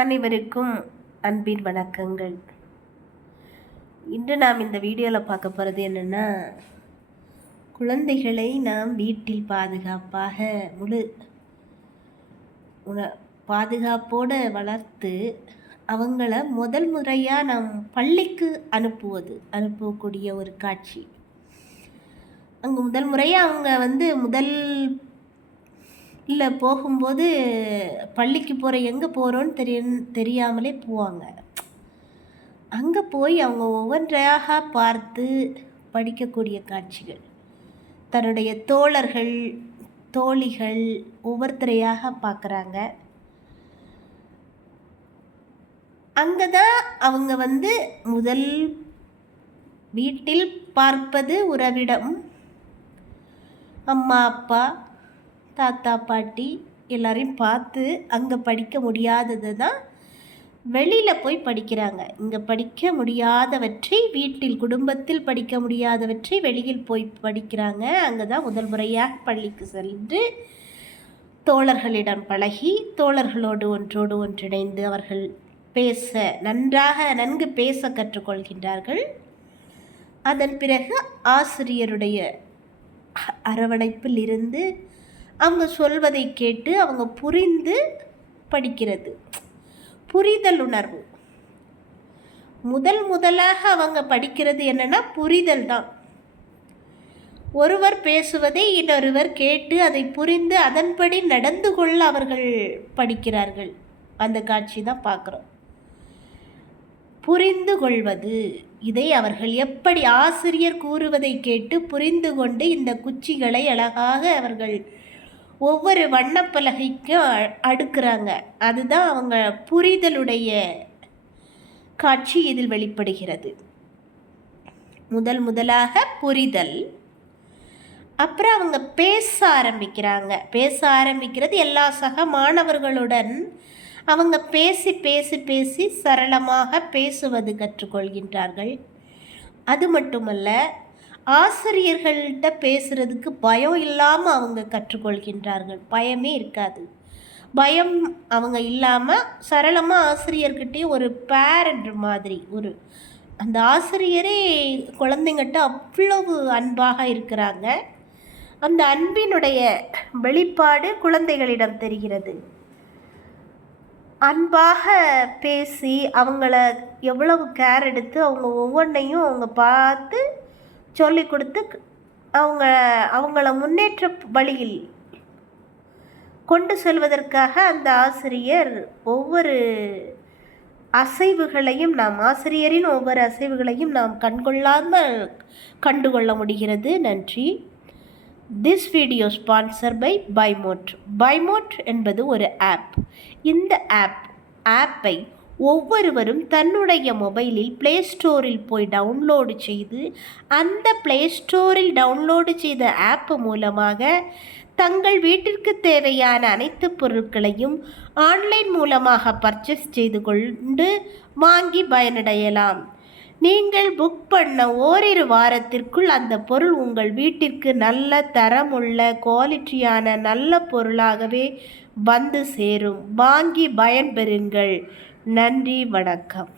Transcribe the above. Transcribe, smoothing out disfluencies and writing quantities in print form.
அனைவருக்கும் அன்பின் வணக்கங்கள். இன்று நாம் இந்த வீடியோவில் பார்க்க போகிறது என்னென்னா, குழந்தைகளை நாம் வீட்டில் பாதுகாப்பாக பாதுகாப்போடு வளர்த்து அவங்கள முதல் முறையாக நாம் பள்ளிக்கு அனுப்பக்கூடிய ஒரு காட்சி. அங்கே முதல் முறையாக அவங்க இல்லை போகும்போது பள்ளிக்கு எங்கே போகிறோன்னு தெரியாமலே போவாங்க. அங்கே போய் அவங்க ஒவ்வொன்றாக பார்த்து படிக்கக்கூடிய காட்சிகள், தன்னுடைய தோழர்கள் தோழிகள் ஒவ்வொருத்தரையாக பார்க்குறாங்க. அங்கே தான் அவங்க முதல் வீட்டில் பார்ப்பது உறவிடம், அம்மா அப்பா தாத்தா பாட்டி எல்லாரையும் பார்த்து அங்கே படிக்க முடியாதது தான் வெளியில் போய் படிக்கிறாங்க. இங்கே படிக்க முடியாதவற்றை வீட்டில் குடும்பத்தில் படிக்க முடியாதவற்றை வெளியில் போய் படிக்கிறாங்க. அங்கே தான் முதல் முறையாக பள்ளிக்கு சென்று தோழர்களிடம் பழகி தோழர்களோடு ஒன்றோடு ஒன்றிணைந்து அவர்கள் நன்கு பேச கற்றுக்கொள்கின்றார்கள். அதன் பிறகு ஆசிரியருடைய அரவணைப்பில் இருந்து அவங்க சொல்வதை கேட்டு அவங்க புரிந்து படிக்கிறது, புரிதல் உணர்வு. முதலாக அவங்க படிக்கிறது என்னன்னா புரிதல் தான். ஒருவர் பேசுவதை இன்னொருவர் கேட்டு அதை புரிந்து அதன்படி நடந்து கொள்ள அவர்கள் படிக்கிறார்கள். அந்த காட்சி தான் பார்க்குறோம். புரிந்து கொள்வது, இதை அவர்கள் எப்படி ஆசிரியர் கூறுவதை கேட்டு புரிந்து கொண்டு இந்த குச்சிகளை அழகாக அவர்கள் ஒவ்வொரு வண்ணப்பலகைக்கும் அடுக்குறாங்க. அதுதான் அவங்க புரிதலுடைய காட்சி இதில் வெளிப்படுகிறது. முதலாக புரிதல். அப்புறம் அவங்க பேச ஆரம்பிக்கிறது எல்லா சக மாணவர்களுடன் அவங்க பேசி சரளமாக பேசுவது கற்றுக்கொள்கின்றார்கள். அது மட்டுமல்ல, ஆசிரியர்கள்ட்ட பேசுகிறதுக்கு பயம் இல்லாமல் அவங்க கற்றுக்கொள்கின்றார்கள். பயமே இருக்காது. பயம் அவங்க இல்லாமல் சரளமாக ஆசிரியர்கிட்டே ஒரு பேரண்ட் மாதிரி அந்த ஆசிரியரே குழந்தைங்கிட்ட அவ்வளவு அன்பாக இருக்கிறாங்க. அந்த அன்பினுடைய வெளிப்பாடு குழந்தைகளிடம் தெரிகிறது. அன்பாக பேசி அவங்கள எவ்வளவு கேர் எடுத்து அவங்க ஒவ்வொன்றையும் அவங்க பார்த்து சொல்லி கொடுத்து அவங்கள முன்னேற்ற வழியில் கொண்டு செல்வதற்காக அந்த ஆசிரியர் ஒவ்வொரு அசைவுகளையும் ஆசிரியரின் ஒவ்வொரு அசைவுகளையும் நாம் கண்கொள்ளாமல் கண்டுகொள்ள முடிகிறது. நன்றி. திஸ் வீடியோ ஸ்பான்சர் பை பைமோட் என்பது ஒரு ஆப். இந்த ஆப்பை ஒவ்வொருவரும் தன்னுடைய மொபைலில் ப்ளே ஸ்டோரில் போய் டவுன்லோடு செய்து அந்த ப்ளே ஸ்டோரில் டவுன்லோடு செய்த ஆப் மூலமாக தங்கள் வீட்டிற்கு தேவையான அனைத்து பொருட்களையும் ஆன்லைன் மூலமாக பர்ச்சேஸ் செய்து கொண்டு வாங்கி பயனடையலாம். நீங்கள் புக் பண்ண ஓரிரு வாரத்திற்குள் அந்த பொருள் உங்கள் வீட்டிற்கு நல்ல தரமுள்ள குவாலிட்டியான நல்ல பொருளாகவே வந்து சேரும். வாங்கி பயன்பெறுங்கள். நன்றி, வணக்கம்.